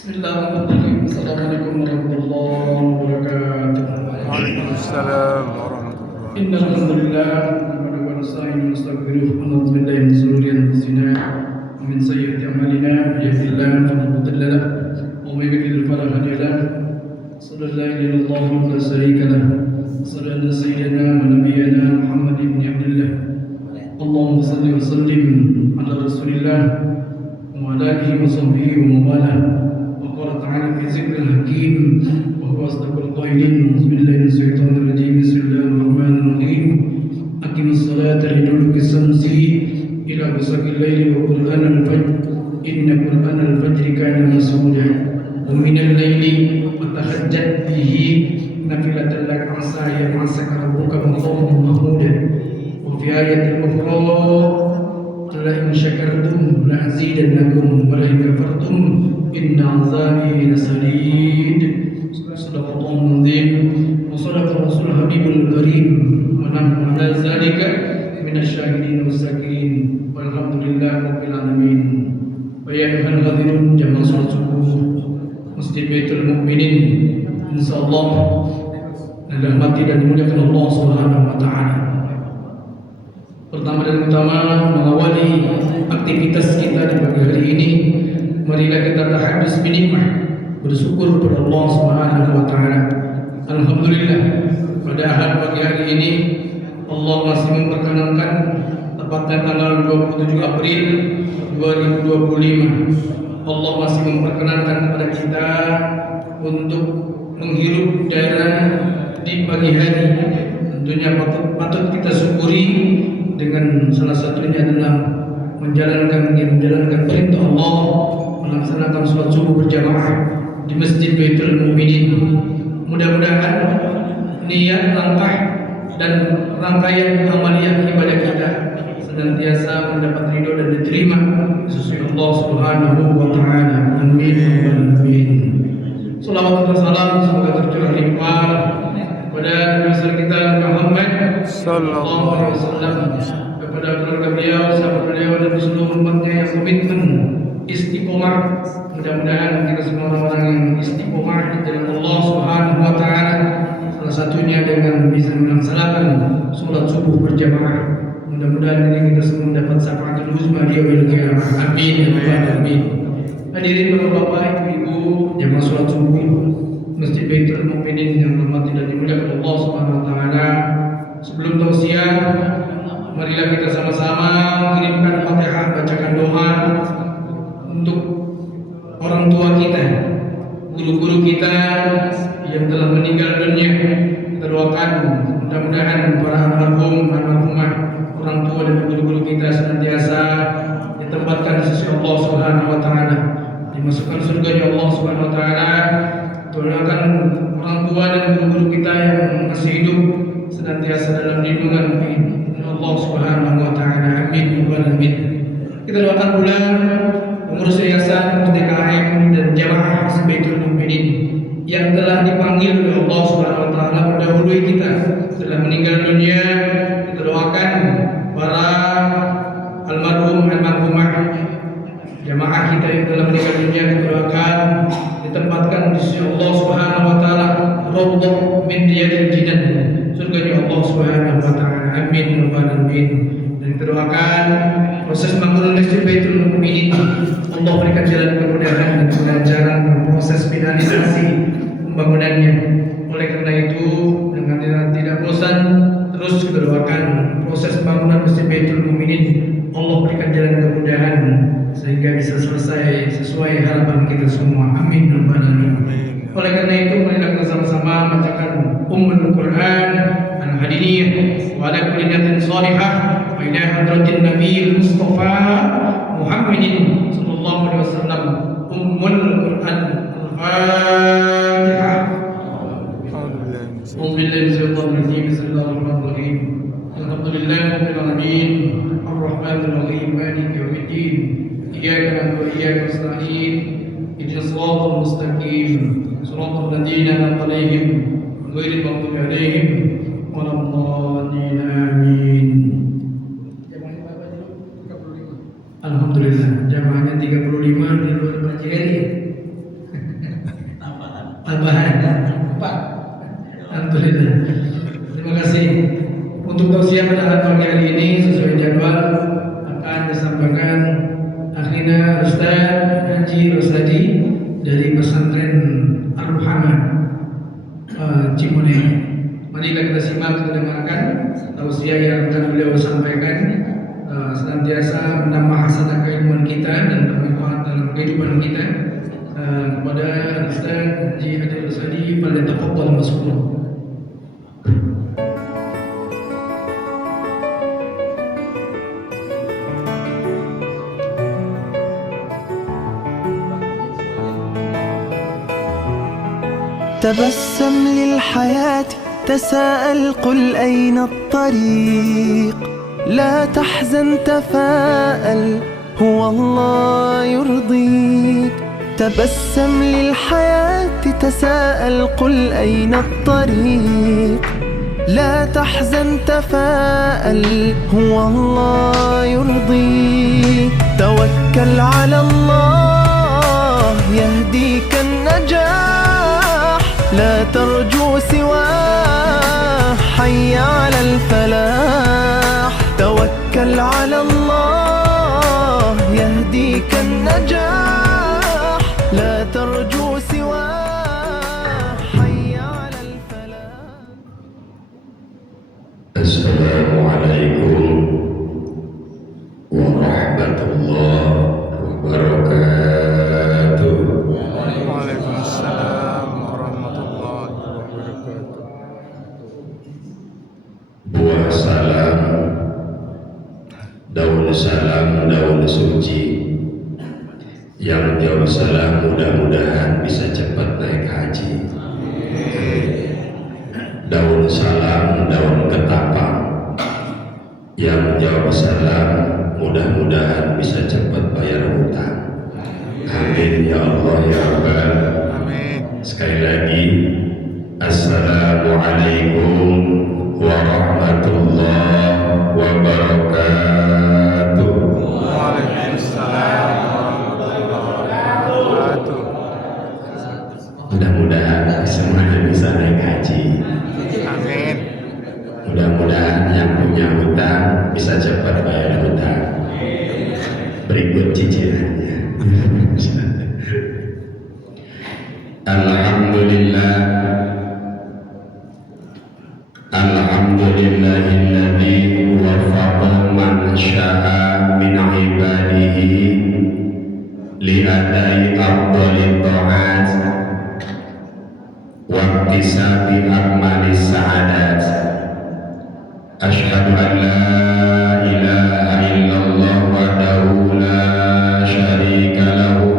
Bismillahirrahmanirrahim. Assalamualaikum warahmatullahi wabarakatuh. Waalaikumsalam warahmatullahi Innal hamdalillah nahmaduhu wa nasta'inuhu wa nastaghfiruh wa na'udzu billahi min shururi anfusina wa min sayyiati a'malina may yahdihillahu fala mudilla lahu wa may yudlil fala hadiya lahu. Asyhadu an la ilaha illallah wa la syarika lahu. Asyhadu anna sayyidana wa nabiyyana Muhammad ibn Abdullah. Allahumma shalli wa sallim ala Rasulillah wa ala alihi wa sahbihi wa man wala. وقال تعالى في ذكر الحكيم وهو أصدق القائلين أعوذ بالله من الشيطان الرجيم بسم الله الرحمن الرحيم أقم الصلاة لدلوك الشمس إلى غسق الليل وقرآن الفجر إن قرآن الفجر كان مشهودا ومن الليل فتهجد به نافلة لك عسى يبعثك ربك مقاما محمودا وفي آية أخرى لئن شكرتم لأزيدنكم ولئن كفرتم إن عذابي لشديد. صدق الله العظيم وصدق رسول الحبيب الكريم ونحن على ذلك من الشاهدين والذاكرين والحمد لله رب العالمين. ويا أيها الحاضرون جماعة صلاة subuh Masjid Baitul Mukminin, insyaallah dirahmati dan dimuliakan Allah Subhanahu wa taala. Pertama dan utama, mengawali aktivitas kita di pagi hari ini, marilah kita tahadus binikmah, bersyukur kepada Allah Subhanahu wa taala. Alhamdulillah, pada pagi hari ini Allah masih memperkenankan tepatnya tanggal 27 April 2025. Allah masih memperkenankan kepada kita untuk menghirup udara di pagi hari. Tentunya patut kita syukuri, dengan salah satunya adalah menjalankan perintah Allah, melaksanakan sholat subuh berjamaah di Masjid Baitul Mukminin. Mudah-mudahan niat, langkah dan rangkaian amaliyah ibadah kita senantiasa mendapat ridho dan diterima sesuai Allah Subhanahu wa taala. Amin ya rabbal alamin. Salawat dan salam semoga tercurah limpah kepada Nabi besar kita Muhammad sallallahu alaihi wasallam, kepada keluarga beliau, sahabat beliau dan seluruh umatnya yang komitmen istiqomah. Mudah-mudahan kita semua orang yang istiqomah di jalan Allah Subhanahu wa taala, salah satunya dengan bisa melaksanakan sholat subuh berjamaah. Mudah-mudahan ini kita semua mendapat syafaatul uzma di yaumil qiyamah. Amin ya rabbal alamin. Hadirin Bapak-bapak, Ibu-ibu, jamaah sholat subuh Masjid Baitul Mukminin yang dirahmati dan dimuliakan Allah Subhanahu wa taala. Sebelum tausiah, marilah kita sama-sama kirimkan Fatihah, bacakan doa untuk orang tua kita, guru-guru kita yang telah meninggal dunia. Kita doakan mudah-mudahan para almarhum, almarhumah, orang tua dan guru-guru kita senantiasa ditempatkan di sisi Allah Subhanahu wa taala, dimasukkan surga Allah Subhanahu wa taala. Doakan orang tua dan guru-guru kita yang masih hidup senantiasa dalam lindungan Allah Subhanahu wa taala. Amin ya rabbal alamin. Kita doakan pula pengurus yayasan DKM dan jamaah Masjid Baitul Mukminin yang telah dipanggil oleh Allah Subhanahu wa taala mendahului kita setelah meninggal dunia. Kita doakan para almarhum, almarhumah, jamaah kita yang telah meninggal dunia. Kita doakan ditempatkan di sisi Allah Subhanahu wa taala, raudhah min riyadil jinan, surganya Allah Subhanahu wa taala. Amin ya rabbal alamin. Dan kita doakan proses pembangunan Masjid Baitul Mukminin, Allah berikan jalan kemudahan dan kelancaran proses finalisasi pembangunannya. Oleh karena itu, dengan tidak bosan terus kita doakan proses pembangunan Masjid Baitul Mukminin, Allah berikan jalan kemudahan sehingga bisa selesai sesuai harapan kita semua. Amin ya rabbal alamin. Oleh karena itu, marilah kita sama-sama bacakan Ummul Quran Al-Hadiniyah wa ala kulli niyatin shalihah wa ila hadratin Nabiyil Mustafa Muhammadin sallallahu alaihi wasallam. Ummul Quran Al-Fatihah. A'udzu billahi minasyaitonir rajim. Bismillahirrahmanirrahim. Alhamdulillahi rabbil alamin. Ar-Rahmanir Rahim. Maliki yaumiddin. Iyyaka na'budu wa iyyaka nasta'in. Ihdinas siratal mustaqim. Siratal ladzina an'amta 'alaihim ghairil maghdubi 'alaihim waladdallin. Amin. Alhamdulillah, jamaahnya 35 di luar Bajeri. mendengarkan tausiah yang akan beliau sampaikan, senantiasa menambah hasanah keilmuan kita dan bermanfaat dalam kehidupan kita. Kepada Ustaz Haji Adil Rusadi, falyatafaddal mashkuran. تبسم للحياة تساءل قل أين الطريق لا تحزن تفاءل هو الله يرضيك تبسم للحياة تساءل قل أين الطريق لا تحزن تفاءل هو الله يرضيك توكل على الله يهديك النجاح لا ترجو سواه حي على الفلاح توكل على الله يهديك النجاح لا ترجو سواه حي على الفلاح. السلام عليكم ورحمة الله وبركاته. Waalaikumsalam warahmatullahi wabarakatuh. Buah salam, daun suci yang jauh salam mudah-mudahan bisa cepat naik haji. Daun salam, daun ketapang yang jauh salam mudah-mudahan bisa cepat bayar hutang. Amin ya Allah ya Rabbal. Amin. Sekali lagi, Assalamualaikum warahmatullahi wabarakatuh. Waalaikumsalam warahmatullahi wabarakatuh. Mudah-mudahan semuanya bisa naik haji. Amin. Mudah-mudahan yang punya hutang bisa cepat bayar hutang. Berikut cicilannya. Alhamdulillah, alhamdulillahilladzi waffaqa man syaa min ibadihi li adai afdhalit ta'at wa iktisabi akmalis sa'adat. Asyhadu an la ilaha illallah wahdahu la syarika lahu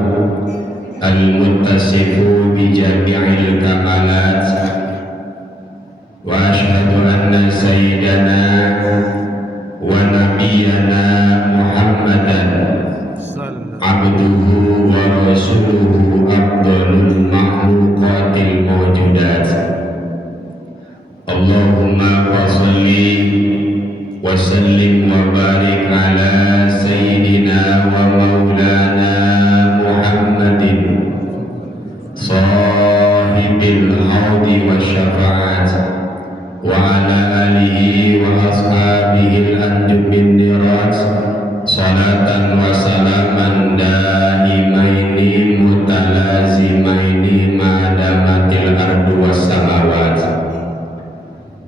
al-muttasifu bi jami'il kamalat wa asyhadu anna sayyidana wa nabiyyana Muhammadan abduhu wa rasuluhu afdalul makhluqatil mawjudat. Allahumma wa salli wa sallim wa barik ala sayyidina wa maulana Muhammadin sahibil haudi wa syafa'at wa ala alihi wa ashabihi al-anjubin nirat salatan wa salaman daimaini mutalazimaini ma'adamatil ardu was samawat.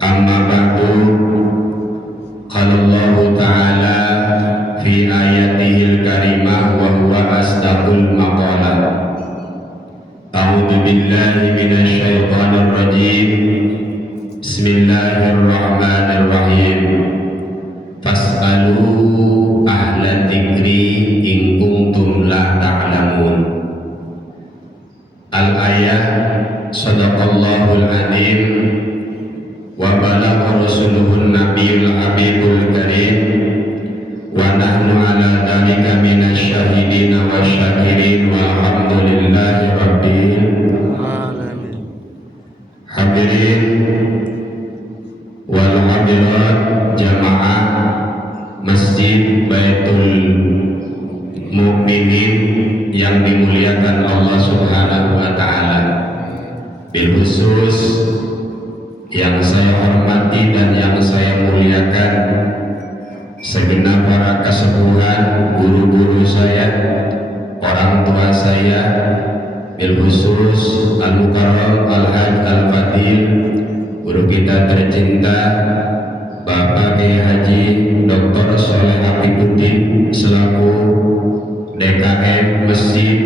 Amma ba'du, qala Allah ta'ala fi ayatihil karimah wa huwa asdaqul maqala. A'udzu billahi minasy syaithanir rajim. Bismillahirrahmanirrahim. Fas'alu ahla dzikri in kuntum la ta'lamun. Al-ayah, sadaqallahul adzim wa balagha rasuluhun nabiyul habibul karim wa nahnu ala dzalika minasy syahidin wa syakirin walhamdulillahi rabbil Alamin. hadirin wal hadirat jamaah Masjid Baitul Mukminin yang dimuliakan Allah Subhanahu wa taala. Bil khusus yang saya hormati dan yang saya muliakan segenap para kesepuhan, guru-guru saya, orang tua saya, bil khusus Al-Mukarram Al-Haj Al-Fadil guru kita tercinta Bapak Kiai Haji Dr. Soleh Habibuddin selaku DKM Masjid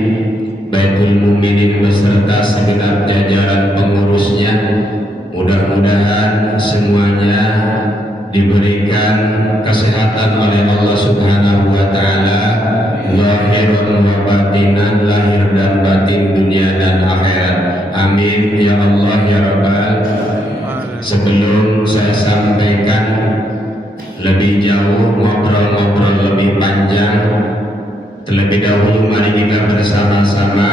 Baitul Muminin beserta segenap jajaran pengurusnya. Mudah-mudahan semuanya diberikan kesehatan oleh Allah Subhanahu wa taala, lahiran wa batinan, lahir dan batin, dunia dan akhirat. Amin ya Allah ya Rabbal. Sebelum saya sampaikan lebih jauh, ngobrol-ngobrol lebih panjang, terlebih dahulu mari kita bersama-sama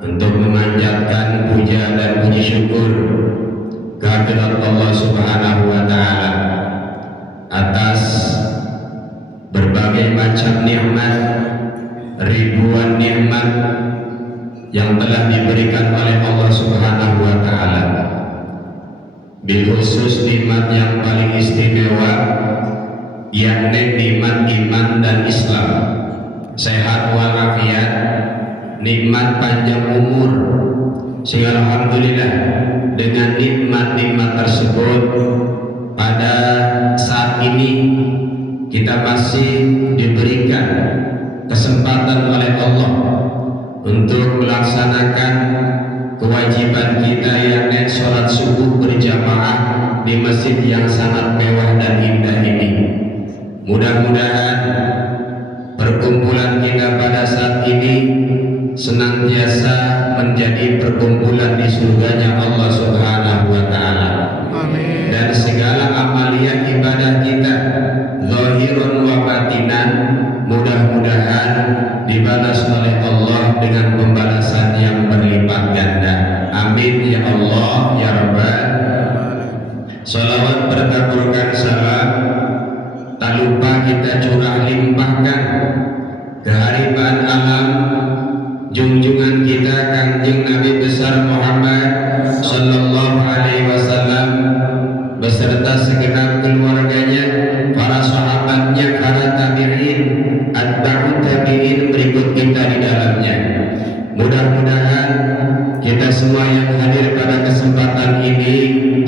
untuk memanjatkan puja dan puji syukur kehadirat Allah Subhanahu wa taala atas berbagai macam nikmat, ribuan nikmat yang telah diberikan oleh Allah Subhanahu wa taala. Bil khusus nikmat yang paling istimewa yakni nikmat iman dan Islam, sehat walafiat, nikmat panjang umur. Sehingga alhamdulillah dengan nikmat-nikmat tersebut pada saat ini kita masih diberikan kesempatan oleh Allah untuk melaksanakan kewajiban kita yakni sholat subuh berjamaah di masjid yang sangat mewah dan indah ini. Mudah-mudahan perkumpulan kita pada saat ini senantiasa menjadi perkumpulan di surganya Allah Subhanahu wa taala. Amin. Dan segala amalia ibadah kita zahirun wa batinan mudah-mudahan dibalas oleh Allah dengan pembalasan yang berlipat ganda. Amin ya Allah ya Rabbal. Salawat bertaburkan salam tak lupa kita curah limpahkan keharibaan alam junjungan kita Kanjeng Nabi besar Muhammad sallallahu alaihi wasallam beserta segenap keluarganya, para sahabatnya, para tabi'in, atba'ut tabi'in berikut kita di dalamnya. Mudah-mudahan kita semua yang hadir pada kesempatan ini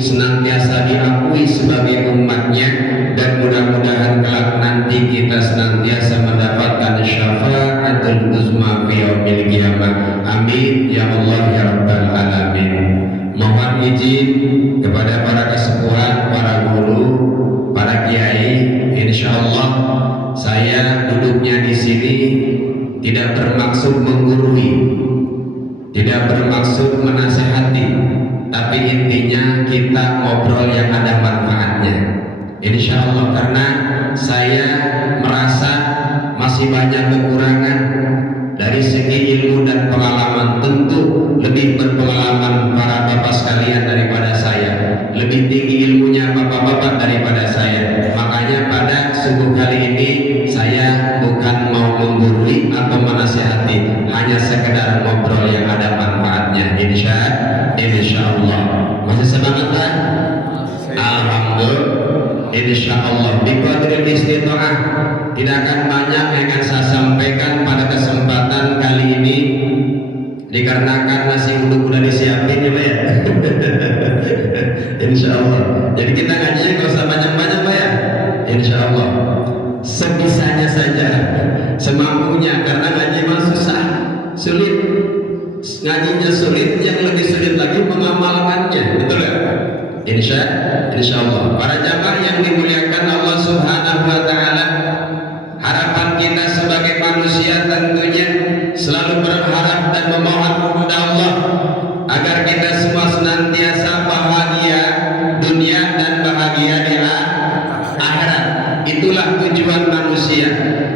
senantiasa diakui sebagai umatnya, dan mudah-mudahan kelak nanti kita senantiasa mendapatkan syafaatul uzma fi yaumil qiyamah. Amin ya Allah ya Rabbal alamin. Mohon izin kepada para kesepuhan, para guru, para kiai, insyaallah saya duduknya di sini tidak bermaksud menggurui, tidak bermaksud menasehati, tapi intinya kita ngobrol yang ada manfaatnya. Insya Allah, karena saya merasa masih banyak kekurangan dari segi ilmu dan pengalaman. Tentu lebih berpengalaman para bapak sekalian daripada saya, lebih tinggi ilmunya bapak-bapak daripada saya. Makanya pada subuh kali ini saya bukan mau menggurui atau menasihati, hanya sekedar ngobrol yang ada manfaatnya. Insya Allah. Masih semangat kan? Alhamdulillah. Insya Allah biqadril istita'ah. Tidak akan banyak yang akan saya sampaikan pada kesempatan kali ini, dikarenakan nasi uduk udah disiapin ya Pak ya. Insya Allah. Jadi kita ngajinya gak usah banyak-banyak Pak ya. Insya Allah sebisanya saja, semampunya, karena ngaji mah susah, sulit. Ngajinya sulit, yang lebih sulit lagi mengamalkannya, betul ya? Insya Allah. Para jamaah yang dimuliakan Allah Subhanahu wa taala, harapan kita sebagai manusia tentunya selalu berharap dan memohon kepada Allah agar kita semua senantiasa bahagia dunia dan bahagia di akhirat. Itulah tujuan manusia.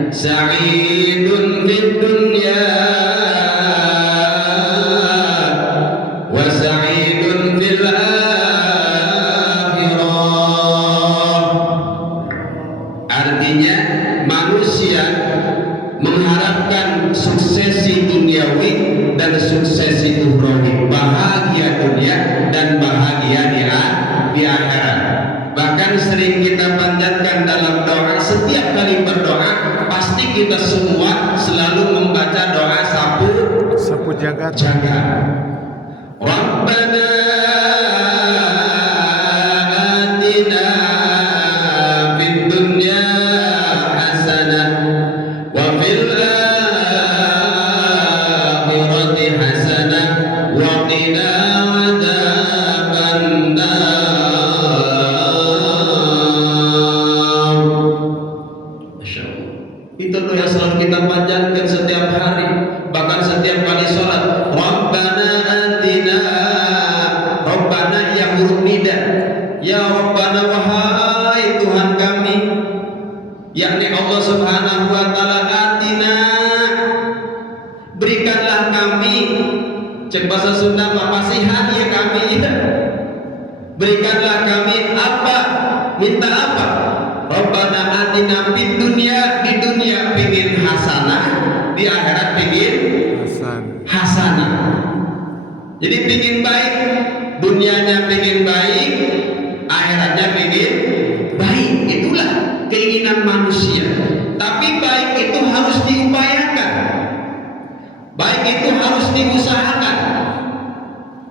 Sa'idun fid dunya wa sa'idun fil manusia mengharapkan suksesi duniawi dan suksesi ukhrawi, bahagia dunia dan bahagia di akhirat. Bahkan sering kita panjatkan dalam doa, setiap kali berdoa pasti kita semua selalu membaca doa sapu jagat. Rabbana Rabbana wahai Tuhan kami, yakni Allah Subhanahu wa taala, atina berikanlah kami, cek bahasa Sunda mapasihan ya kami ya. Berikanlah kami apa? Minta apa? Rabbana atina fid dunya, di dunia pingin hasanah, di akhirat pingin hasanah. Jadi pingin baik, dunianya pingin baik, akhiratnya pingin baik. Itulah keinginan manusia. Tapi baik itu harus diupayakan, baik itu harus diusahakan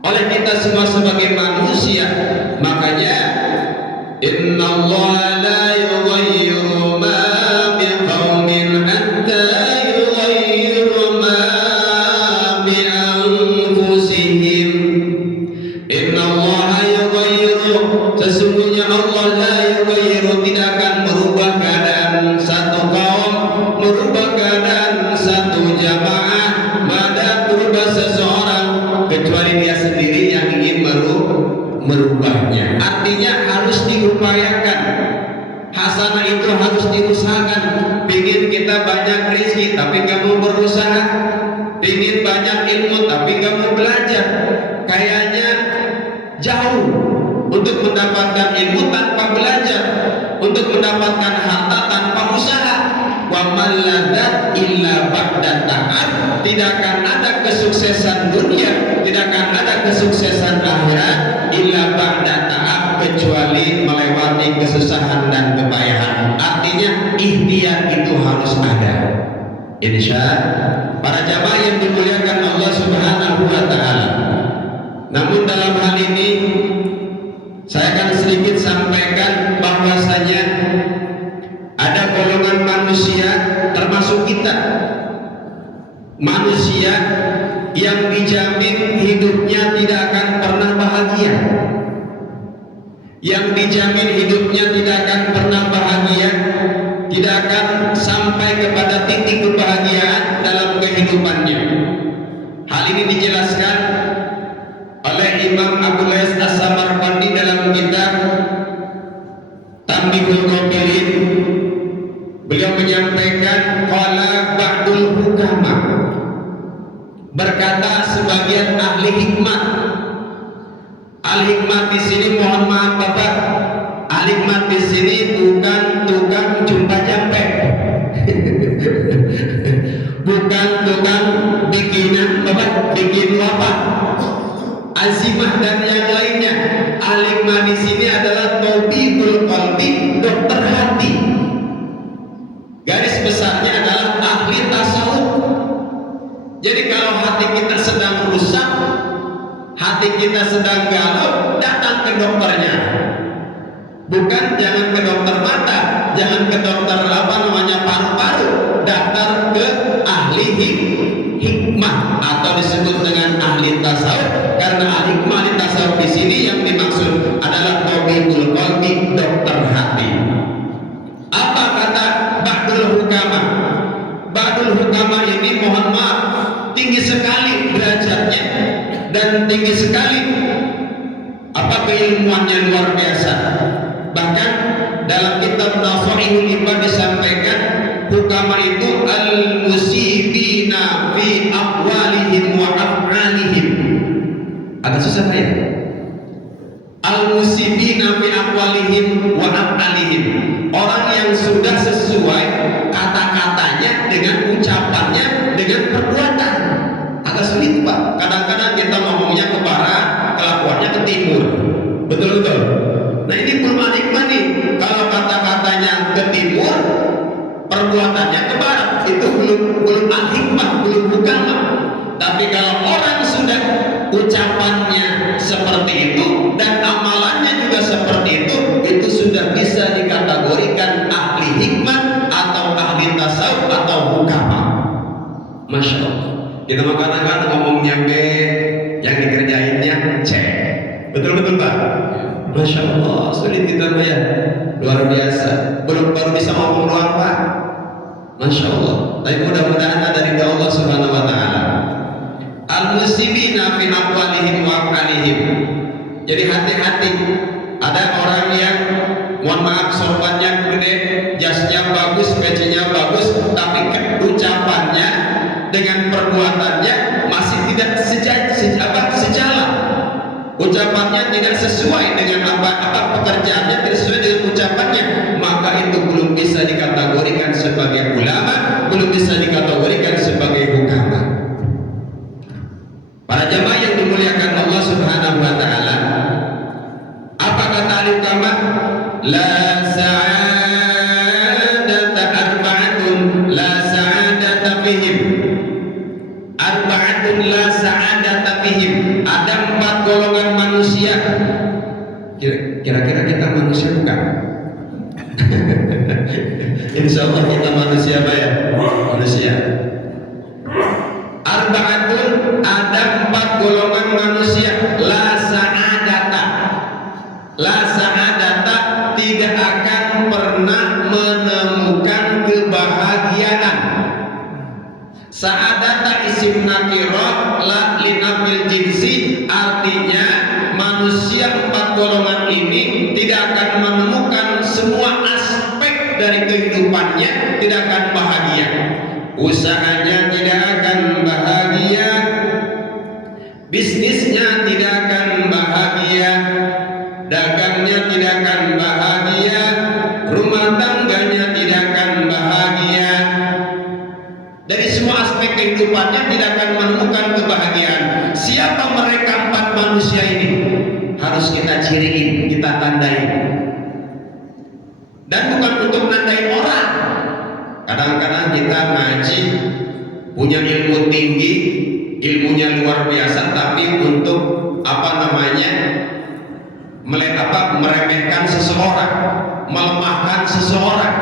oleh kita semua sebagai manusia. Makanya innallaha la yughayyiru ma biqaumin hatta yughayyiru ma bi anfusihim. Innallaha yughayyiru, sesungguhnya Allah la yughayyiru, tidak akan merubah keadaan satu kaum, merubah keadaan satu jamaah, mada merubah seseorang, kecuali dia sendiri yang ingin merubahnya. Artinya harus diupayakan. Hasanah itu harus diusahakan. Pingin kita banyak rezeki tapi gak mau berusaha, pingin banyak ilmu tapi gak mau belajar, kayaknya jauh untuk mendapatkan ilmu tanpa belajar, untuk mendapatkan harta tanpa usaha. Wa man ladat illa ba'da ta'ab, tidak akan ada kesuksesan dunia, tidak akan ada kesuksesan akhirat illa ba'da ta'ab, kecuali melewati kesusahan dan kepayahan. Artinya ikhtiar itu harus ada. Insya para jamaah yang dimuliakan Allah Subhanahu wa taala. Namun dalam hal ini saya akan sedikit sampaikan bahwasanya ada golongan manusia, termasuk kita, manusia yang dijamin hidupnya tidak akan pernah bahagia, yang dijamin hidupnya tidak akan pernah bahagia, tidak akan sampai kepada titik kebahagiaan dalam kehidupannya. Hal ini dijelaskan oleh Imam Abu Lais As-Samarqandi dalam kitab Tanbihul Ghafilin. Beliau menyampaikan qala ba'dul hukama, berkata sebagian ahli hikmah. Ahli hikmah di sini, mohon maaf Bapak, ahli hikmah di sini bukan tukang jumpa jampe, bukan tukang bikinan Bapak, bikin apa, azimah dan yang lainnya. Ahli hikmah di sini adalah tabibul qalbi, dokter hati. Garis besarnya adalah ahli tasawuf. Jadi kalau hati kita sedang rusak, hati kita sedang galau, datang ke dokternya. Bukan jangan ke dokter mata, jangan ke dokter paru-paru, datang ke ahli hikmah atau disebut dengan ahli tasawuf. Karena ahli hikmah, ahli tasawuf di sini yang dimaksud adalah tabibul qalbi, dokter hati. Apa kata ba'dul hukama? Ba'dul hukama ini mohon maaf tinggi sekali derajatnya dan tinggi sekali keilmuannya, luar biasa. Bahkan dalam kitab Nafaihul Ibad disampaikan hukama itu al-musibina fi aqwalihim wa af'alihim. Agak susah ya? Al-musibina fi aqwalihim wa af'alihim, orang yang sudah sesuai kata-katanya dengan ucapannya, dengan perbuatan. Agak sulit Pak, kadang-kadang kita ngomongnya ke barat, kelakuannya ke timur. Betul-betul. Nah ini belum hikmah nih. Kalau kata-katanya ke timur, perbuatannya ke barat, itu belum hikmah, belum hukama. Tapi kalau orang sudah ucapannya seperti itu dan amalannya juga seperti itu sudah bisa dikategorikan ahli hikmah atau ahli tasawuf atau hukama. Masya Allah. Kita kadang-kadang ngomongnya B, yang dikerjainnya C. Betul-betul Pak? Masya Allah, sulit kita ya, luar biasa. Baru bisa ngomong doang Pak. Masya Allah. Tapi mudah-mudahan ada dari Allah Subhanahu Wa Taala. Al-musibina fi aqwalihim wa af'alihim. Jadi hati-hati. Ada orang yang mohon maaf sorbannya gede, jasnya bagus, pecinya bagus, tapi ucapannya dengan perbuatannya masih tidak sejalan. Ucapannya tidak sesuai dengan apa pekerjaannya, tidak sesuai dengan ucapannya, maka itu belum bisa dikategorikan sebagai ulama, belum bisa dikategorikan sebagai hukama. Para jamaah yang dimuliakan Allah Subhanahu wa taala, apa kata al-ulama? La sa'adata arba'atun la sa'adata fihim. Arba'atun la sa'adata fihim. Ada 4 golongan manusia. Kira-kira kita manusia bukan? Insya Allah kita manusia apa ya? Manusia. Arba'atun, ada 4 golongan manusia. La sa'adata. La sa'adata, tidak akan pernah menemukan kebahagiaan. Sa'adata isim nakirah la linafil jinsi, artinya manusia 4 golongan ini tidak akan menemukan semua aspek dari kehidupannya, tidak akan bahagia. Usahanya tidak akan bahagia, bisnisnya tidak akan bahagia, dagangnya tidak akan bahagia, rumah tangganya tidak akan bahagia. Dari semua aspek kehidupannya tidak akan menemukan kebahagiaan. Siapa mereka 4 manusia ini? Harus kita ciriin, kita tandai. Dan bukan untuk nandain orang. Kadang-kadang kita ngaji, punya ilmu tinggi, ilmunya luar biasa, tapi untuk meremehkan seseorang, melemahkan seseorang.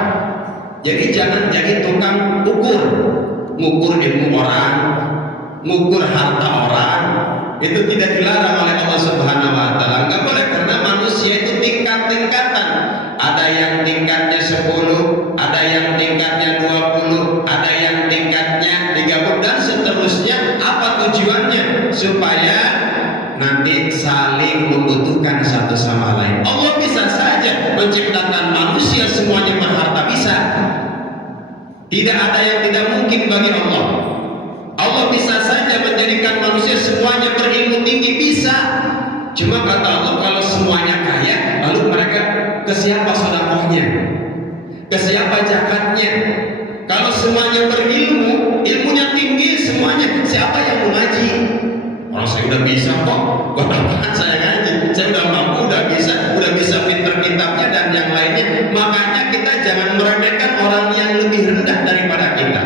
Jadi jangan jadi tukang ngukur ilmu orang, ngukur harta orang. Itu tidak dilarang oleh Allah Subhanahu wa taala. Enggak boleh, karena manusia itu tingkat-tingkatan. Ada yang tingkatnya 10, ada yang tingkatnya 20, ada yang tingkatnya 30 dan seterusnya. Apa tujuannya? Supaya nanti saling membutuhkan satu sama lain. Allah bisa saja menciptakan manusia semuanya berharta, bisa. Tidak ada yang tidak mungkin bagi Allah. Allah bisa saja menjadikan manusia semuanya berilmu tinggi, bisa. Cuma kata Allah, kalau semuanya kaya, lalu mereka ke siapa sedekahnya? Ke siapa zakatnya? Kalau semuanya berilmu, ilmunya tinggi semuanya, siapa yang mengaji? Kalau saya udah bisa kok, buat apaan saya ngaji? Saya udah mampu, udah bisa pinter kitabnya dan yang lainnya. Makanya kita jangan meremehkan orang yang lebih rendah daripada kita.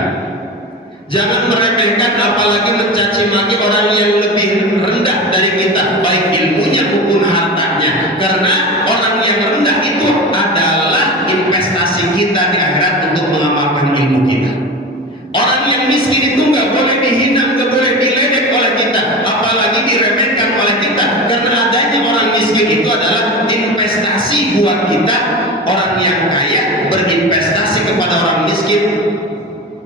Jangan meremehkan, apalagi mencaci maki orang yang lebih rendah dari kita, baik ilmunya maupun hartanya. Karena orang yang rendah itu adalah investasi kita di akhirat untuk mengamalkan ilmu kita. Orang yang miskin itu nggak boleh dihina, nggak boleh diledek oleh kita, apalagi diremehkan oleh kita. Karena adanya orang miskin itu adalah investasi buat kita. Orang yang kaya berinvestasi kepada orang miskin,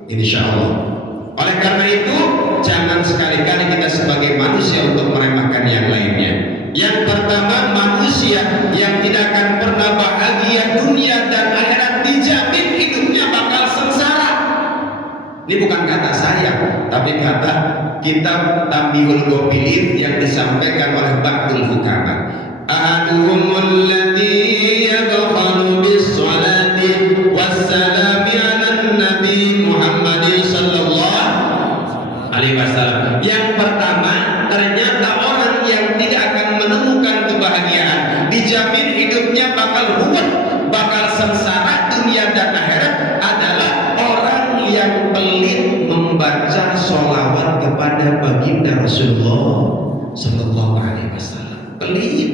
insya Allah. Oleh karena itu, jangan sekali-kali kita sebagai manusia untuk meremehkan yang lainnya. Yang pertama, manusia yang tidak akan pernah bahagia dunia dan akhirat, dijamin hidupnya bakal sengsara. Ini bukan kata saya, tapi kata kitab Tambihul Ghafilin yang disampaikan oleh Ba'dul Hukama. Ahaduhumul ladzi yadkhalu bis-shalati was-salami 'alan nabi Muhammadin sallallahu alaihi wasallam. Yang pertama, ternyata orang yang tidak akan menemukan kebahagiaan, dijamin hidupnya bakal ruwet, bakal sengsara dunia dan akhirat, adalah orang yang pelit membaca sholawat kepada baginda Rasulullah sallallahu alaihi wasallam. Pelit,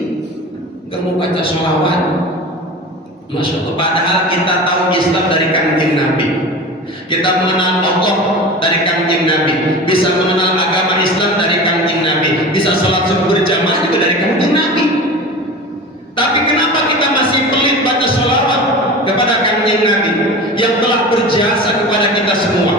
nggak mau baca sholawat. Masya Allah. Padahal kita tahu Islam dari kanjeng Nabi, kita mengenal Allah dari kanjeng Nabi, bisa mengenal agama Islam dari kanjeng Nabi, bisa salat subuh berjamaah juga dari kanjeng Nabi. Tapi kenapa kita masih pelit baca sholawat kepada kanjeng Nabi yang telah berjasa kepada kita semua,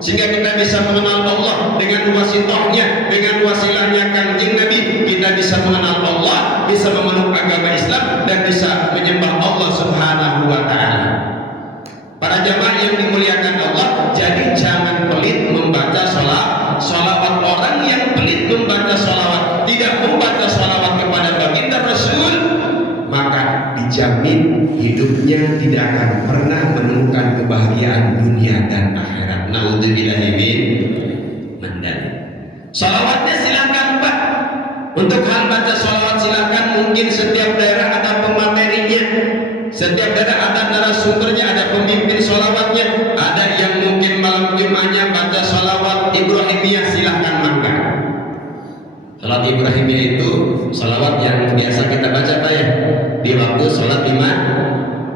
sehingga kita bisa mengenal Allah dengan wasitahnya, dengan wasilahnya kanjeng Nabi, kita bisa mengenal Allah, bisa memeluk agama Islam, dan bisa menyembah Allah Subhanahu hidupnya tidak akan pernah menemukan kebahagiaan dunia dan akhirat. Naudzubillahi min dzalik. Salawatnya silakan Pak. Untuk hal baca salawat silakan, mungkin setiap daerah ada pematerinya, setiap daerah ada narasumbernya, ada pemimpin salawatnya, ada yang mungkin malam Jumatnya baca salawat Ibrahimiyah, silakan mangga. Salat Ibrahimiyah itu salawat yang biasa kita baca Pak ya di waktu salat Jumat.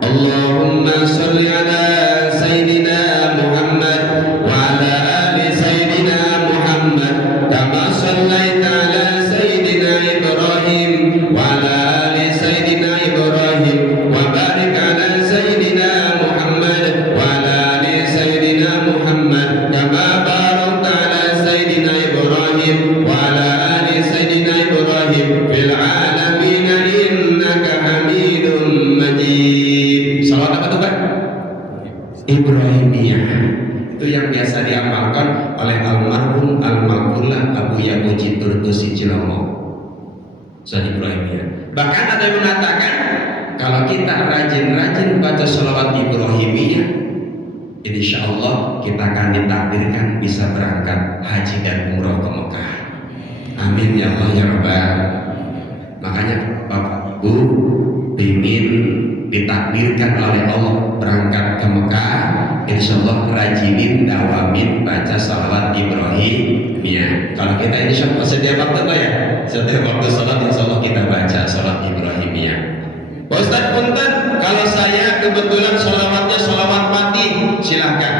Allahumma sholli ala Sayyidina Muhammad wa ala ali Sayyidina Muhammad kama shallaita ala Sayyidina Ibrahim wa ala ali Sayyidina Ibrahim wa barik ala Sayyidina Muhammad wa ala ali Sayyidina Muhammad kama barakta ala Sayyidina Ibrahim wa ala ali Sayyidina Ibrahim fil alamin innaka Hamidum Majid. Salawat apa tuh Pak? Ibrahimiyah. Itu yang biasa diamalkan oleh almarhum Al-Maghfurlah Abu Yaquji Turtusi Cilomo. Salat Ibrahimiyah. Bahkan ada yang mengatakan kalau kita rajin-rajin baca salawat Ibrahimiyah, insya Allah kita akan ditakdirkan bisa berangkat haji dan umroh ke Mekah. Amin ya Allah ya Rabbal. Makanya Bapak Ibu ingin ditakdirkan oleh Allah berangkat ke Mekah, insya Allah rajinin dawamin baca salawat Ibrahimiyah. Kalau kita insya Allah setiap waktu Pak ya, setiap waktu salat insya Allah kita baca salawat Ibrahimiyah. Pak Ustadz punten, kalau saya kebetulan salawatnya salawat Fatih, silahkan.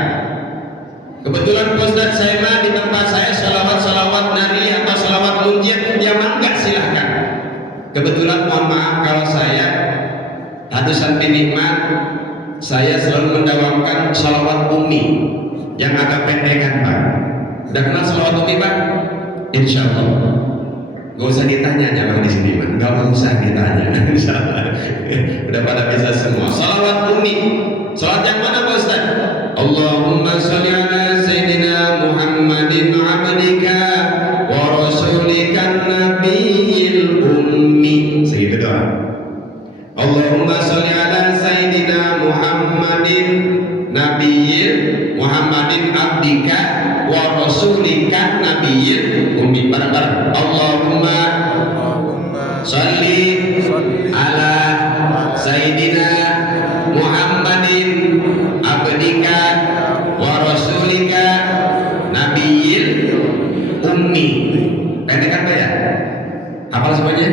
Kebetulan Pak Ustadz saya mah di tempat saya salawat nari atau salawat munjiat, ya mangga silahkan. Kebetulan mohon maaf kalau saya hadusan penikmat, saya selalu mendawamkan salawat Umi yang agak pendekan Pak. Udah kenal salawat Umi Pak? Insya Allah. Gak usah ditanya jangan di sini Pak. Gak usah ditanya. Insya Allah. Udah pada bisa semua. Salawat Umi. Salat yang mana Pak Ustaz? Allahumma sholli ala Sayyidina Muhammadin abdika wa rasulika nabiyil ummi. Segitu doang. Allahumma sholli ala Sayyidina Muhammadin nabiyil Muhammadin abdika wa rasulika nabiyil ummi. Bareng-bareng. Allahumma sholli ala Sayyidina Muhammadin abdika wa rasulika nabiyil ummi. Pendekan Pak ya? Hafal semuanya?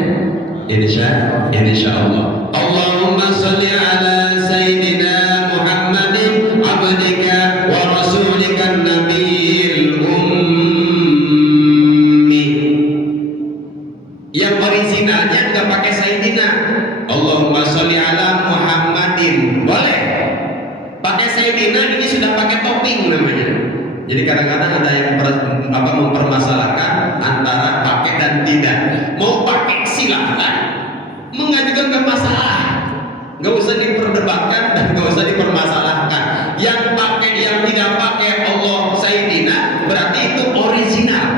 Insya Allah. Allahumma sholli ala Sayyidina Muhammadin abdika wa rasulika nabiyil ummi. Yang originalnya nggak pakai Sayyidina. Allahumma sholli ala Muhammadin. Boleh. Pakai Sayyidina ini sudah pakai topping namanya. Jadi kadang-kadang ada yang mempermasalahkan antara pakai dan tidak. Mau pakai silahkan, mengajukan ke masalah, nggak usah diperdebatkan dan nggak usah dipermasalahkan. Yang pakai yang tidak pakai Allah Sayyidina berarti itu original,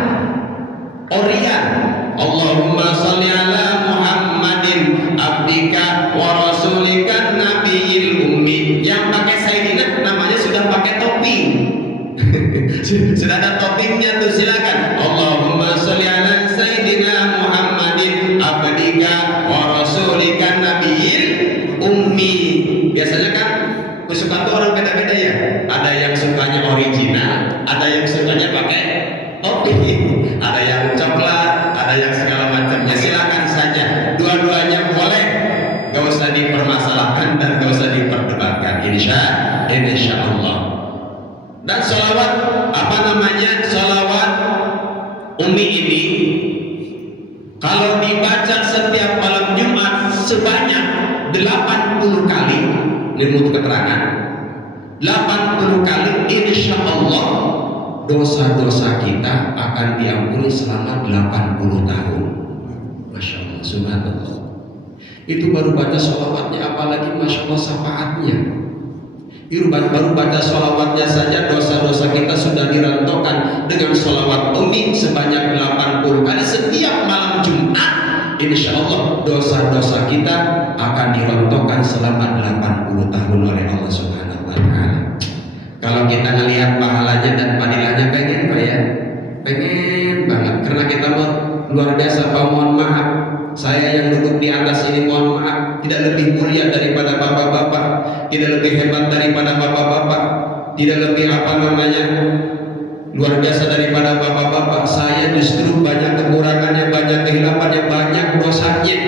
orian. Allahumma sholli ala Muhammadin abdika wa rasulika nabiyil ummi. Yang pakai Sayyidina namanya sudah pakai topping. Sudah ada toppingnya tuh, silakan. Allahumma sholli ala Sayyidina Muhammadin abdika wa rasulika nabiyil ummi. Biasanya kan kesukaan tuh orang beda-beda ya. Ada yang sukanya original, ada yang sukanya pakai topping, ada yang coklat, ada yang segala macamnya. Silakan saja, dua-duanya boleh. Gak usah dipermasalahkan dan gak usah diperdebatkan. Insya Allah. Dan sholawat sholawat Umi ini kalau dibaca setiap malam Jumat sebanyak 80 kali, ini menurut keterangan 80 kali, insya Allah dosa-dosa kita akan diampuni selama 80 tahun. Masya Allah, subhanallah. Itu baru baca sholawatnya, apalagi Masya Allah syafaatnya. Baru baca sholawatnya saja dosa-dosa kita sudah dirantaukan dengan sholawat Umi sebanyak 80 kali setiap malam Jumat. insya Allah dosa-dosa kita akan dirontokkan selama 80 tahun oleh Allah Subhanahu wa Ta'ala. Kalau kita ngelihat pahalanya dan fadilahnya, pengen Pak ya? Pengen banget, karena kita mau luar biasa Pak. Mohon maaf, saya yang duduk di atas ini mohon maaf, tidak lebih mulia daripada bapak-bapak, tidak lebih hebat daripada bapak-bapak, tidak lebih luar biasa daripada bapak-bapak. Saya justru banyak kekurangannya, banyak kehilafannya, banyak dosanya.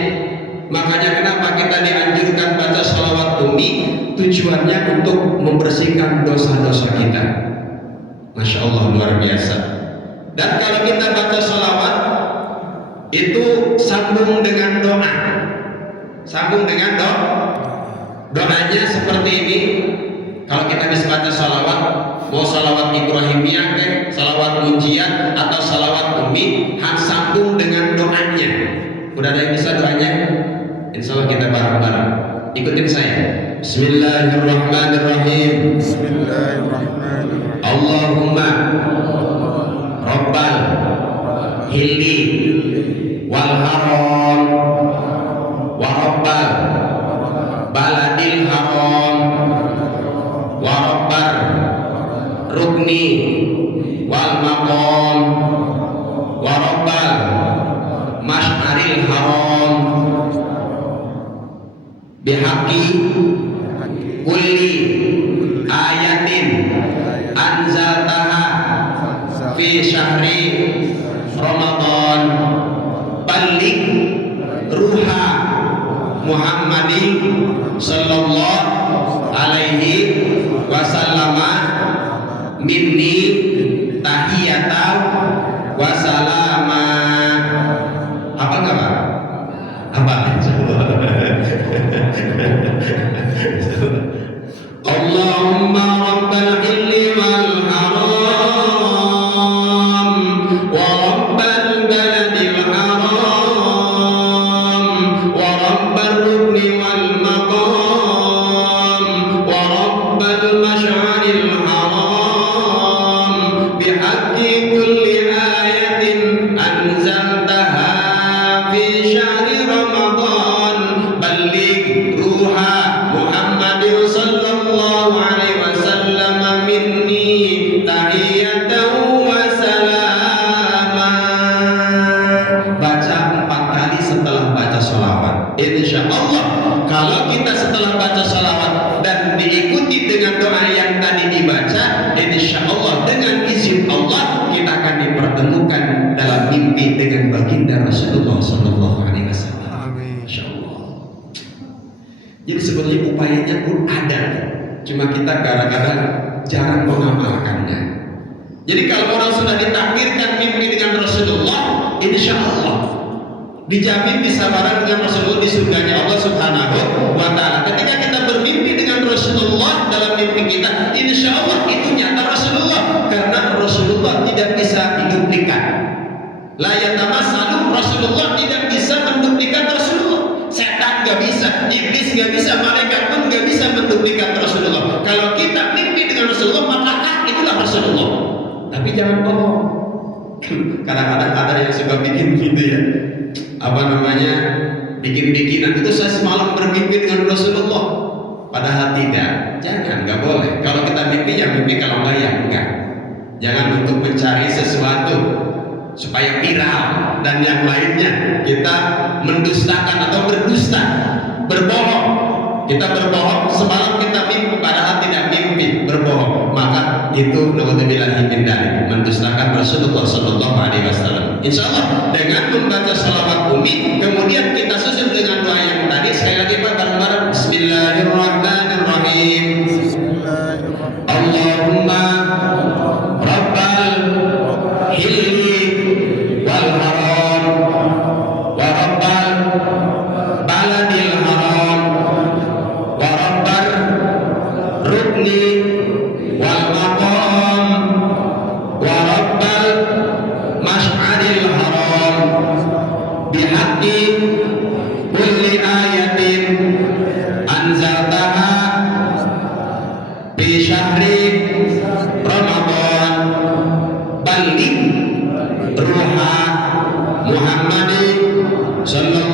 Makanya kenapa kita dianjurkan baca sholawat Umi? Tujuannya untuk membersihkan dosa-dosa kita. Masya Allah, luar biasa. Dan kalau kita baca sholawat itu sambung dengan doa. Sambung dengan doanya seperti ini. Kalau kita bisa baca sholawat, mau sholawat Ibrahimiyah, sholawat Munjiat, atau sholawat Umi, harus sambung dengan doanya. Udah ada yang bisa doanya? Insya Allah kita bareng-bareng. Ikutin saya. Bismillahirrahmanirrahim. Bismillahirrahmanirrahim. Allahumma Rabbal Hilli wal Haram wa Rabbal Baladil Haram wa Rabbar Rukni wal Maqam wa Rabbal Mash'aril Haram bihaqqi kulli ayatin anzaltaha fi syahri Ramadan balik ruha Muhammadin sallallahu alaihi wasallama minni tahiyatan wasalama. Apa enggak Pak? Apa? Allahumma rabbal hilli wal haram wa rabbal baladil haram wa rabbar rukni wal maqam wa rabbal mash'aril haram bihaqqi kulli ayatin anzaltaha fi syahri Ramadan balik ruha Muhammadin sallallahu alaihi wasallam minni tahiyatan wa salama. Baca 4 kali setelah baca sholawat. Insya Allah kalau kita setelah baca sholawat dan diikuti dengan doa yang tadi dibaca, insya Allah dengan izin Allah kita akan dipertemukan dalam mimpi dengan baginda Rasulullah sallallahu alaihi wasallam. Amin. Insya Allah. Jadi sebenarnya upayanya pun ada, cuma kita kadang-kadang jarang mengamalkannya. Jadi kalau orang sudah ditakdirkan mimpi dengan Rasulullah, insya Allah dijamin bisa bareng dengan Rasulullah di surganya Allah Subhanahu wa Ta'ala. Ketika kita bermimpi dengan Rasulullah dalam mimpi kita, insya Allah itu nyata Rasulullah, karena Rasulullah tidak bisa diduplikat. La yatamassalu, Rasulullah tidak bisa menduplikat Rasulullah. Setan gak bisa, iblis gak bisa, malaikat pun gak bisa menduplikat Rasulullah. Kalau kita mimpi dengan Rasulullah, maka itulah Rasulullah. Tapi jangan bohong. Kadang-kadang ada yang suka bikin gitu ya, bikin-bikinan. Itu saya semalam bermimpi dengan Rasulullah, padahal tidak. Jangan, nggak boleh. Kalau kita mimpi ya mimpi, kalau enggak ya enggak. Jangan untuk mencari sesuatu supaya viral dan yang lainnya. Kita mendustakan atau berdusta, berbohong. Kita berbohong, semalam kita mimpi padahal tidak mimpi, berbohong. Maka itu naudzubillahi min dzalik, mendustakan Rasulullah sallallahu alaihi wasallam. Insyaallah dengan membaca shalawat Umi, kemudian kita susun dengan doa yang tadi. Sekali lagi Pak, bareng-bareng. Bismillahirrahmanirrahim. Allahumma rabbal hilli wal haram wa rabbal baladil haram wa rabbar rukni wal maqam wa rabbal mash'aril haram bihaqqi kulli ayatin anzaltaha fi syahri Ramadan balik ruha Muhammadin sallallahu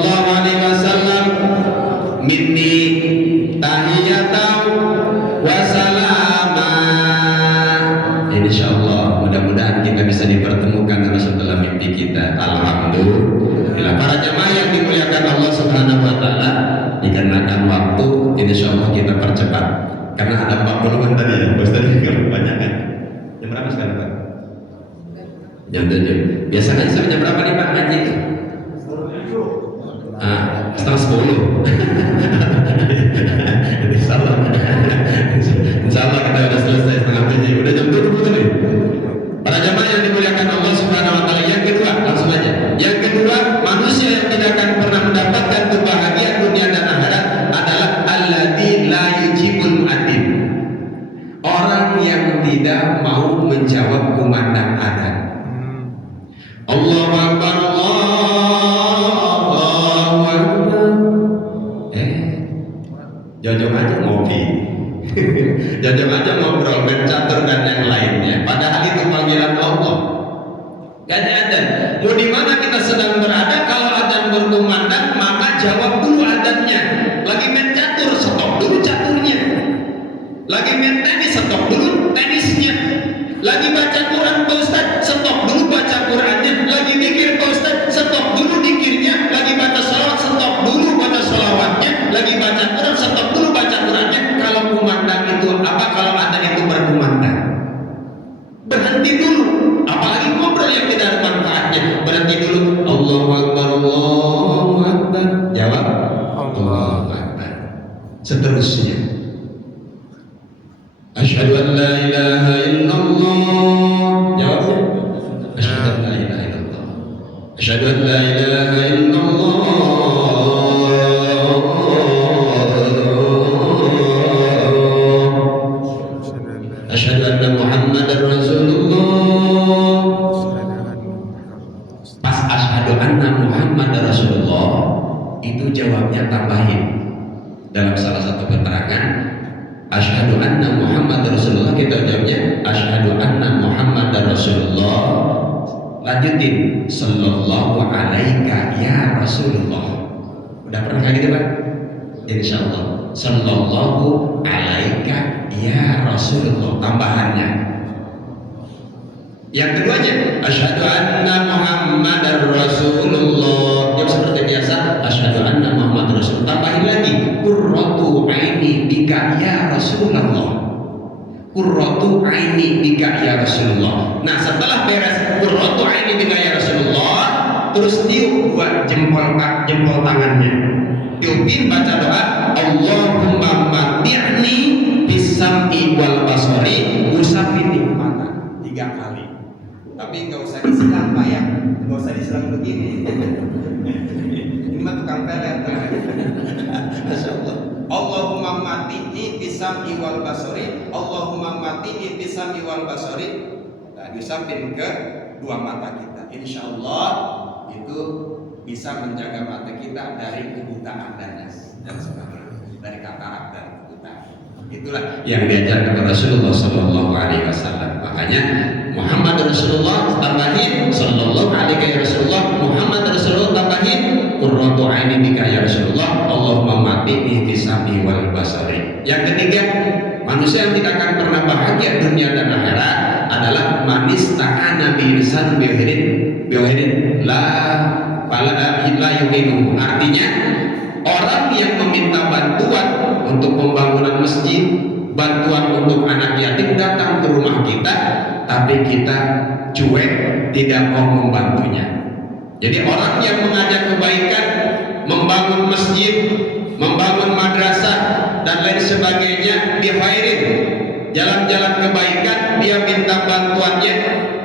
Karena ada 40-an tadi ya, Pak Ustaz banyak kan. Jam berapa sekarang Pak? Jam 7. Biasanya sampai jam berapa nih Pak ngaji? Setengah 10. Insya Allah kita udah selesai setengah 7. Udah jam 7 nih. Para jamaah yang dimuliakan Allah Subhanahu wa taala, yang kedua, langsung aja. Yang kedua, manusia yang tidak akan pernah mendapatkan kebahagiaan dunia dan akhirat adalah alladzi la yujibul mu'adzin. Orang yang tidak mau menjawab kumandang adzan. Allahu Akbar, Allahu Akbar. Jauh-jauh aja ngopi. Jauh-jauh aja ngobrol, main catur dan yang lainnya. Padahal itu panggilan Allah. Gak ada adzan. Mau di mana kita sedang berada, kalau adzan berkumandang maka jawab dulu adzannya. Lagi main catur, stop dulu caturnya. Lagi main tenis, stop dulu tenisnya. Lagi baca Quran Pak Ustaz, stop dulu baca Qurannya. Lagi mikir Pak Ustaz, stop dulu mikirnya. Lagi baca salawat, stop dulu baca salawatnya. Lagi baca Quran, stop dulu baca Qurannya. Kalau kumandang itu apa? Kalau adzan itu berkumandang, berhenti dulu. Apalagi ngobrol yang tidak ada manfaatnya, berhenti dulu. Allahu Akbar, Allahu Akbar. Jawab Allahu Akbar. Seterusnya, asyhadu an la ilaha illallah. Jawabnya, asyhadu an la ilaha illallah. Asyhadu an la ilaha illallah. Asyhadu anna Muhammadar Rasulullah. Pas asyhadu anna Muhammadar Rasulullah itu jawabnya tambahin. Dalam salah satu keterangan, asyhadu anna Muhammadar Rasulullah, kita jawabnya asyhadu anna Muhammadar Rasulullah. Lanjutin, sallallahu alaika ya Rasulullah. Udah pernah kayak gitu Pak? Insyaallah, sallallahu alaika ya Rasulullah, tambahannya. Yang keduanya, asyhadu anna Muhammadar Rasulullah. Yang seperti biasa, asyhadu anna Muhammadar Rasulullah. Tambahin lagi, qurratu aini bika ya Rasulullah. Qurratu aini bika ya Rasulullah. Nah, setelah beres qurratu aini bika ya Rasulullah, terus tiup dua jempol tangannya. Tiupin, baca doa, Allahumma mati'ni bisam'i wal basari, usapin nikmatan 3 kali. Tapi nggak usah disilang Pak ya, nggak usah disilang begini. Ini mah tukang pelet. Masya Allah. Allahumma mati'ni bisam'i wal basari, Allahumma mati'ni bisam'i wal basari. Nah, diusapin ke 2 mata kita. Insya Allah itu bisa menjaga mata kita dari kebutaan dan sebagainya, dari katarak dan kebutaan. Itulah yang diajarkan Rasulullah Sallallahu Alaihi Wasallam. Makanya Muhammad Rasulullah tambahin, Sallallahu Alaihi Rasulullah, Muhammad Rasulullah tambahin, qurratu aini bika ya Rasulullah, Allahumma mati'ni bisam'i wal basari. Yang ketiga, manusia yang tidak akan pernah bahagia dunia dan akhirat adalah manis ta'ana bi insan biwahidin la yuhinu. Artinya, orang yang meminta bantuan untuk pembangunan masjid, bantuan untuk anak yatim datang ke rumah kita, tapi kita cuek, tidak mau membantunya. Jadi orang yang mengajak kebaikan, membangun masjid, membangun madrasah dan lain sebagainya, dia khairin jalan-jalan kebaikan, dia minta bantuannya,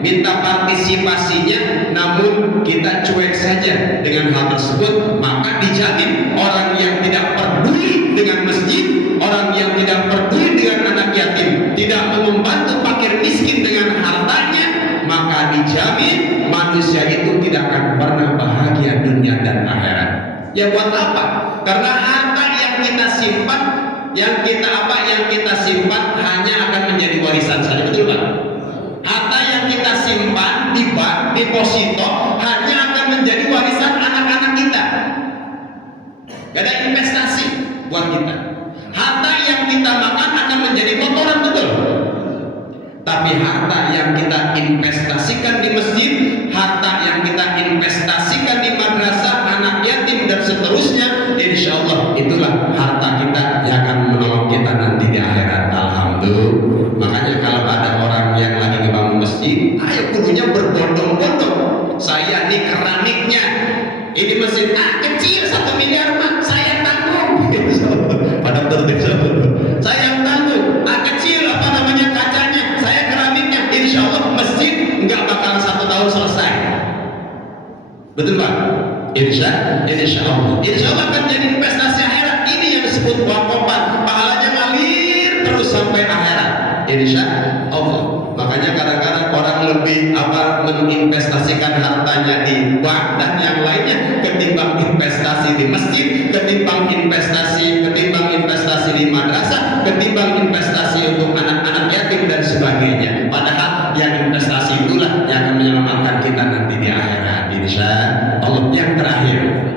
minta partisipasinya, namun kita cuek saja dengan hal tersebut, maka dijamin orang yang tidak peduli dengan masjid, orang yang tidak peduli dengan anak yatim, tidak mau membantu fakir miskin dengan hartanya, maka dijamin manusia itu tidak akan pernah bahagia dunia dan akhirat. Ya buat apa? Karena harta yang kita simpan, yang kita simpan hanya akan menjadi warisan saja, betul Pak? Harta yang kita simpan di bank, deposito, hanya akan menjadi warisan anak-anak kita. Gak ada investasi buat kita. Harta yang kita makan akan menjadi kotoran, betul? Tapi harta yang kita investasikan di masjid, harta yang kita investasikan di madrasah, anak yatim dan seterusnya, insya Allah itulah harta kita yang akan menolong kita nanti nanti di akhirat. Alhamdulillah. Makanya kalau ada orang yang lagi ngebangun masjid, ayo kudunya berbondong-bondong. Saya nih keramiknya, ini masjid kecil 1 miliar mah saya tanggung. Pada saya yang tanggung. Kecil apa namanya kacanya, saya keramiknya. Insya Allah masjid nggak bakal 1 tahun selesai. Betul Pak? Insya Allah akan jadi investasi akhirat. Ini yang disebut wakofan, pahalanya ngalir terus sampai akhirat. Insya Allah. Makanya kadang-kadang orang lebih menginvestasikan hartanya di bank dan yang lainnya ketimbang investasi di masjid, ketimbang investasi di madrasah, ketimbang investasi untuk anak-anak yatim dan sebagainya. Padahal yang investasi itulah yang akan menyelamatkan kita nanti di akhirat. Insya Allah.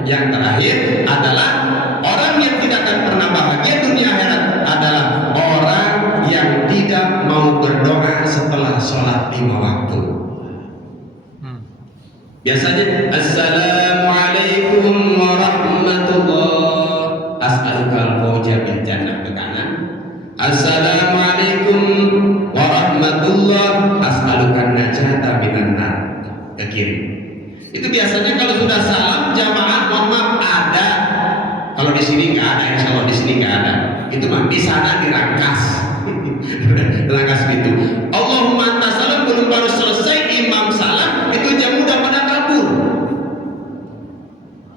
Yang terakhir adalah orang yang tidak akan pernah bahagia dunia akhirat adalah orang yang tidak mau berdoa setelah sholat 5 waktu. Biasanya Assalamualaikum warahmatullah, as'alukal fawza bil jannah ke kanan. Assalamualaikum warahmatullah, as'alukan najata minan nar ke kiri. Itu biasanya kalau sudah salam jamaah, mohon maaf ada. Kalau di sini nggak ada, insya Allah di sini nggak ada. Itu mah di sana dirangkas, dirangkas gitu. Allahumma anta salam, belum baru selesai imam salam, itu jam udah pada kabur.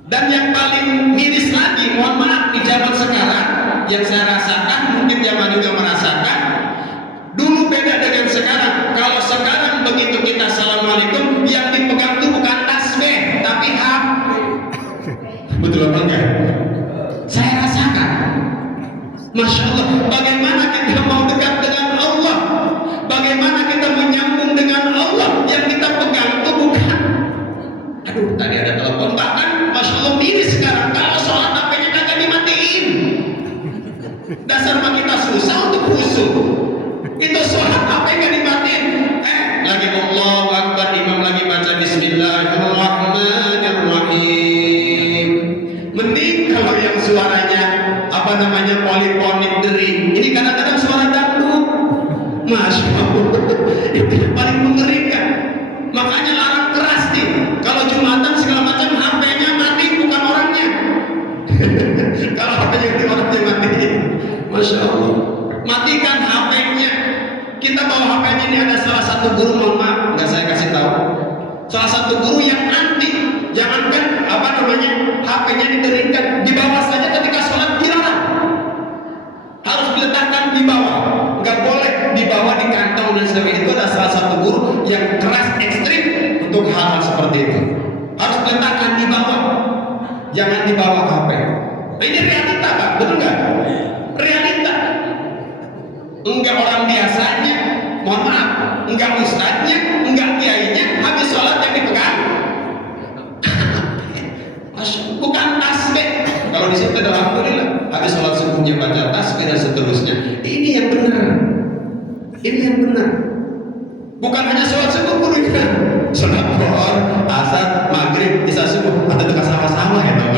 Dan yang paling miris lagi, mohon maaf di zaman sekarang, yang saya rasakan, mungkin zaman juga merasakan. Dulu beda dengan sekarang. Kalau sekarang begitu kita assalamualaikum, yang dipegang itu bukan tasbih, tapi HP. Betul apa enggak? Saya rasakan. Masya Allah, bagaimana kita mau dekat dengan Allah? Bagaimana kita menyambung dengan Allah? Yang kita pegang itu bukan. Aduh, tadi ada telepon. Bahkan Masya Allah miris sekarang. Kalau sholat HP-nya kagak dimatiin. Dasar mah kita susah untuk khusyuk. Itu sholat HP nggak dimatiin. Lagi Allahu Akbar, imam lagi baca Bismillahirrahmanirrahim. Mending kalau yang suaranya poliponik dering. Ini kadang-kadang suara dangdut. Masya Allah. Itu yang paling mengerikan. Makanya larang keras nih. Kalau Jumatan segala macam HP-nya mati, bukan orangnya. Kalau HP-nya di orangnya mati. Masya Allah. Matikan HP-nya. Kita bawa HP-nya, ini ada salah satu guru, mohon maaf, nggak saya kasih tahu. Salah satu guru yang anti, jangankan HP-nya diteringkan, di bawah saja ketika sholat dilarang. Harus diletakkan di bawah, nggak boleh di bawah di kantong dan sebagainya. Itu ada salah satu guru yang keras ekstrim untuk hal-hal seperti itu. Harus diletakkan di bawah, jangan di bawah HP. Nah, ini realita Pak, betul nggak? Realita. Enggak orang biasanya, mohon maaf, enggak ustadznya, enggak kiainya, habis sholat yang dipegang bukan tasbih. Kalau di situ alhamdulillah, habis sholat subuhnya baca tasbih dan seterusnya. Ini yang benar. Ini yang benar. Bukan hanya sholat subuh kudunya, sholat zuhur, asar, maghrib, isya subuh, ada tukar sama-sama ya Pak.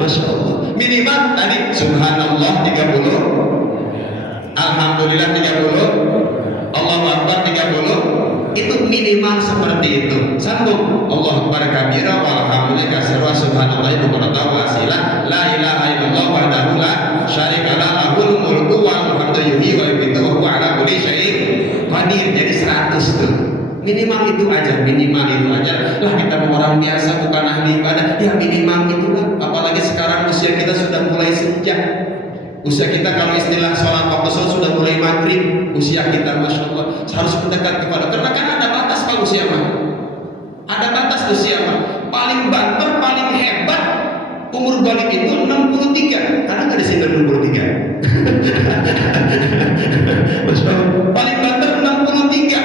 Masya Allah. Minimal tadi subhanallah 30, alhamdulillah 30, Allahu Akbar 30. Itu minimal seperti itu. Sambung Allahu Akbar kabira walhamdulillah katsira subhanallah bukratan wa asila la ilaha illallah wahdahu la syarika lah lahul mulku wal hamdu yuhyi wa yumiitu wa huwa ala kulli syai'in qadir. Jadi 100 tuh. Minimal itu aja, Lah kita orang biasa bukan ahli ibadah, ya minimal itulah. Apalagi sekarang usia kita sudah mulai senja. Usia kita kalau istilah sholat waktu sholat sudah mulai maghrib. Usia kita Masya Allah harus mendekat kepada, karena kan ada batas Pak usia mah. Ada batas usia mah. Paling banter, paling hebat umur balik itu 63. Karena nggak di sini 63. Masya Allah. Paling banter 63.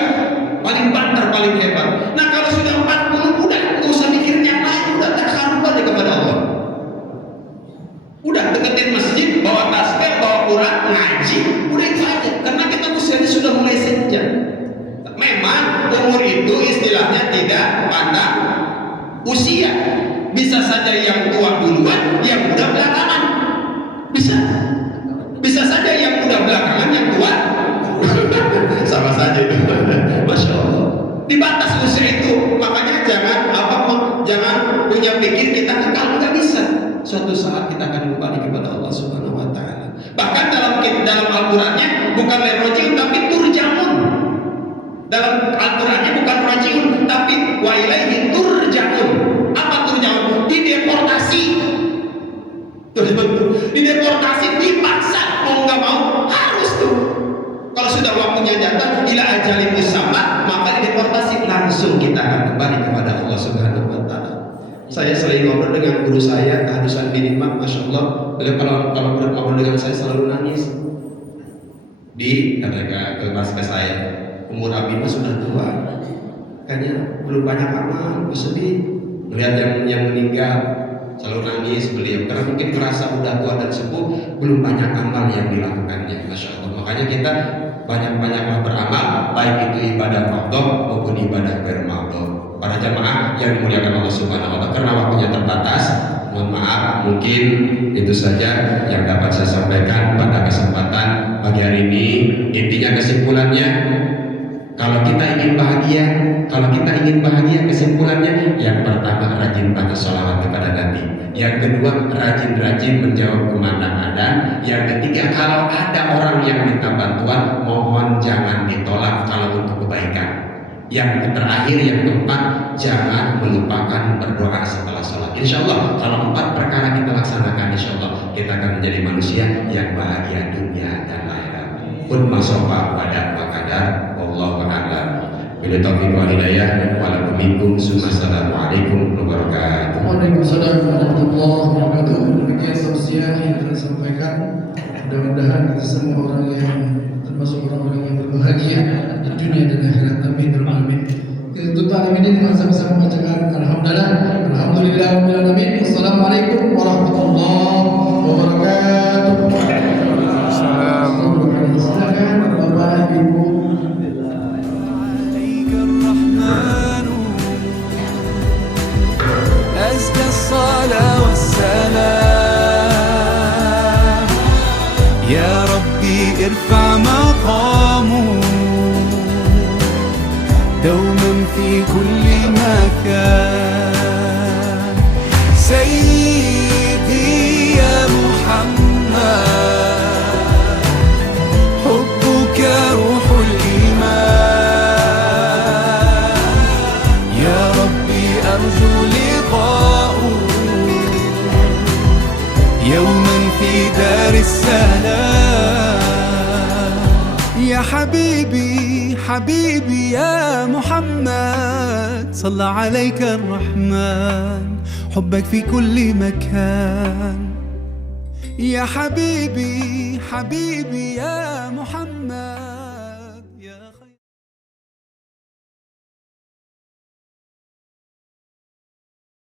Paling banter, paling hebat. Nah kalau sudah 40 udah nggak usah mikir yang lain, udah terharukan kepada Allah. Udah deketin masjid, bawa tasbih, bawa Quran, ngaji, udah itu aja. Karena kita usianya sudah mulai senja. Memang umur itu istilahnya tidak pandang usia. Bisa saja yang tua duluan, yang muda belakangan. Bisa saja yang muda belakangan, yang tua sama saja itu. Masya Allah. Di batas usia itu, makanya jangan punya pikir kita kalau nggak bisa. Suatu saat kita akan kembali kepada Allah Subhanahu Wa Taala. Bahkan dalam Al-Qurannya bukan rojiun tapi turjaun. Dalam Al-Qurannya bukan rojiun tapi wa ilaihi turjaun. Apa turjaun? Dideportasi. Dideportasi, dipaksa, mau nggak mau harus tuh. Kalau sudah waktunya datang ila ajalin musamma, maka dideportasi, langsung kita akan kembali kepada Allah Subhanahu Wa Taala. Saya sering ngobrol dengan guru saya, Hadusan bin Imam, masya Allah. Beliau kalau ngobrol dengan saya selalu nangis. Kata kelas ke saya, umur Abi sudah tua, kayaknya belum banyak amal, sedih. Melihat yang meninggal, selalu nangis beliau karena mungkin merasa udah tua dan sepuh, belum banyak amal yang dilakukannya, masya Allah. Makanya kita banyak-banyaklah beramal, baik itu ibadah mardhah maupun ibadah ghair mardhah. Para jamaah yang dimuliakan Allah Subhanahu Wa Taala, karena waktunya terbatas, mohon maaf, mungkin itu saja yang dapat saya sampaikan pada kesempatan pagi hari ini. Intinya kesimpulannya, kalau kita ingin bahagia, kesimpulannya yang pertama rajin baca sholawat kepada Nabi, yang kedua rajin-rajin menjawab kemana-mana, yang ketiga kalau ada orang yang minta bantuan mohon jangan ditolak kalau untuk kebaikan, yang terakhir yang keempat jangan melupakan berdoa setelah sholat. Insya Allah kalau 4 perkara kita laksanakan, insya Allah kita akan menjadi manusia yang bahagia dunia dan akhirat. Kun masofa pada makadar. Wallahu a'lam. Bila taufiq wal hidayah wa lakum minkum. Assalamualaikum warahmatullahi wabarakatuh. Waalaikumsalam warahmatullahi wabarakatuh. Demikian tausiah yang telah disampaikan. Mudah-mudahan kita semua orang yang termasuk orang-orang yang berbahagia di dunia dan akhirat. Amin ya rabbal alamin. Kita tutup malam ini dengan sama-sama membacakan alhamdulillah alamin. Wassalamualaikum warahmatullahi wabarakatuh. Silakan Bapak Ibu. أزكى الصلاة والسلام يا ربي ارفع مقامه دوما في كل مكان سيدي يا محمد حبك روح الإيمان يا ربي أرجو يوما في دار السلام يا حبيبي حبيبي يا محمد صلى عليك الرحمن حبك في كل مكان يا حبيبي حبيبي يا محمد